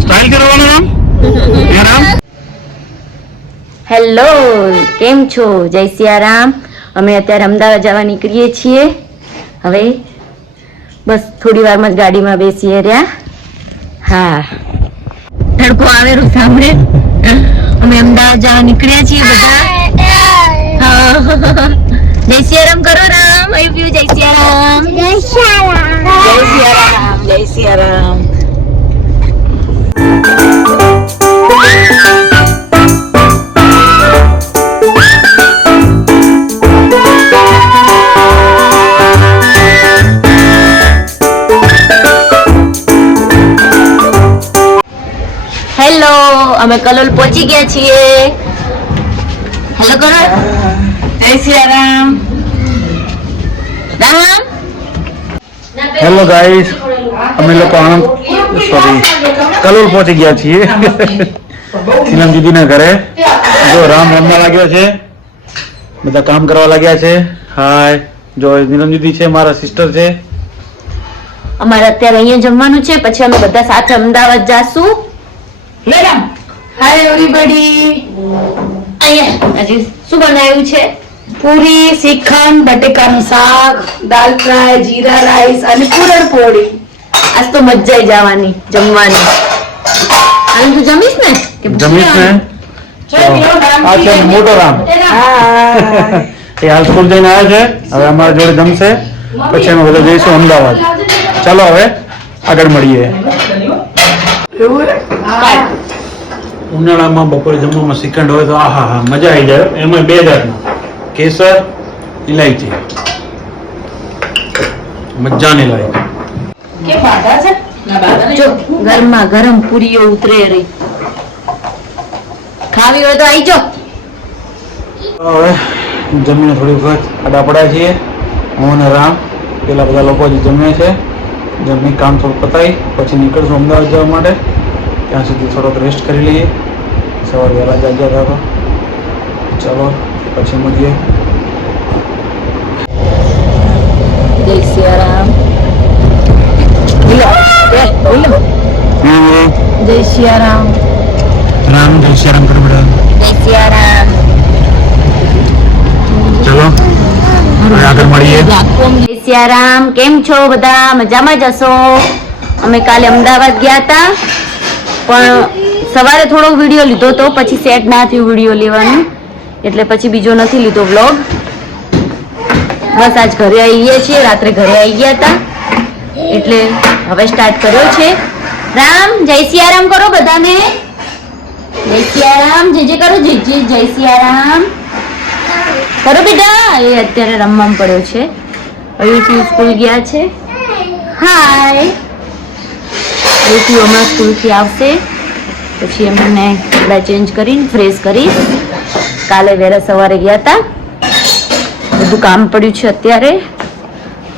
Style કરવાનું નામ hello, કેમ છો? જય સિયારામ. અમે અત્યારે અમદાવાદ જવા નીકળીએ છીએ. હવે બસ થોડી વારમાં જ ગાડીમાં બેસીએ રહ્યા. હા, તડકો આવેલું સાંભળે. અમે અમદાવાદ જવા નીકળ્યા છીએ બધા. હા, જય સિયારામ કરો. રામ આવ્યું. જય સિયારામ. જય સિયારામ. જય સિયારામ. જય સિયારામ. હેલો, અમે કલોલ પહોંચી ગયા છીએ. હેલો કરો. જય સિયારામ. રામ. હેલો ગાઈસ, અમે લોકો આણંદ કલોલ પહોંચી ગયા છીએ નીલમ દીદીના ઘરે. જો રામ રમવા લાગ્યો છે, બધા કામ કરવા લાગ્યા છે. હાય, જો નીલમ દીદી છે, મારા સિસ્ટર છે. અમારે અત્યારે અહીંયા જમવાનું છે, પછી અમે બધા સાથે અમદાવાદ જાશું. મેડમ, હાય એવરીબડી. અહીંયા આજે શું બનાવ્યું છે? પૂરી, શ્રીખંડ, બટેકાનું શાક, દાલ ફ્રાય, જીરા રાઈસ અને પૂરણપોળી. આજ તો મજા જવાની જમવાની. હાલ તું જમીશ ને? જમીશ ને? આ છે મોટો રામ. એ હાલ સ્કૂલ જઈને આવ્યા છે, હવે અમારા જોડે જમશે, પછી અમે બધા જઈશું અમદાવાદ. ચાલો હવે આગળ મળીએ. ઉનાળામાં બપોરે જમવામાં શ્રીખંડ હોય તો આહા હા મજા આવી જાય. એમાં 2 જાતના, કેસર, ઇલાયચી, મજાની લાગે. જો ગરમા ગરમ પૂરીઓ ઉતરે રહી. ખાવી હોય તો આવી જાઓ. હવે જમીને થોડી વખત આડા પડ્યા છીએ હું અને રામ. પેલા બધા લોકો હજી જમે છે. જમી કામ થોડું પતાવી પછી નીકળશું અમદાવાદ જવા માટે. ત્યાં સુધી થોડોક રેસ્ટ કરી લઈએ. સવારે વહેલા જાગ્યા હતા. ચાલો પછી મળીએ. જય સિયારામ. જય સિયારામ. રામ જય શ્યારામ કરો બેટા. જય સિયારામ. ચલો હવે આગળ મળીએ. જય સિયારામ. કેમ છો બધા? મજામાં જશો? અમે કાલે અમદાવાદ ગયા હતા, પણ સવારે થોડો વિડીયો લીધો તો પછી સેટ ના થયું વિડીયો લેવાનું, એટલે પછી બીજો નથી લીધો વ્લોગ. બસ આજ ઘરે આવી ગયા છીએ. રાત્રે ઘરે આવી ગયા હતા એટલે હવે સ્ટાર્ટ કર્યો છે. રામ જય સિયારામ કરો બધાને. જય સિયારામ. જે કરો જે જય સિયારામ કરો બેટા. એ અત્યારે રમવામાં પડ્યો છે. અયુથી સ્કૂલ ગયા છે. હાય. અયુથી હમણાં સ્કૂલથી આવશે પછી એમને કપડાં ચેન્જ કરીને ફ્રેશ કરીશ. કાલે વહેલા સવારે ગયા હતા. બધું કામ પડ્યું છે અત્યારે.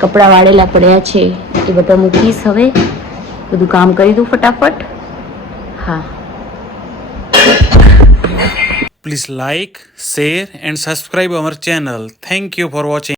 કપડાં વાળેલા પડ્યા છે એ બધા મૂકીશ. હવે બધું કામ કરી દઉં ફટાફટ. હા. Please like, share and subscribe our channel. Thank you for watching.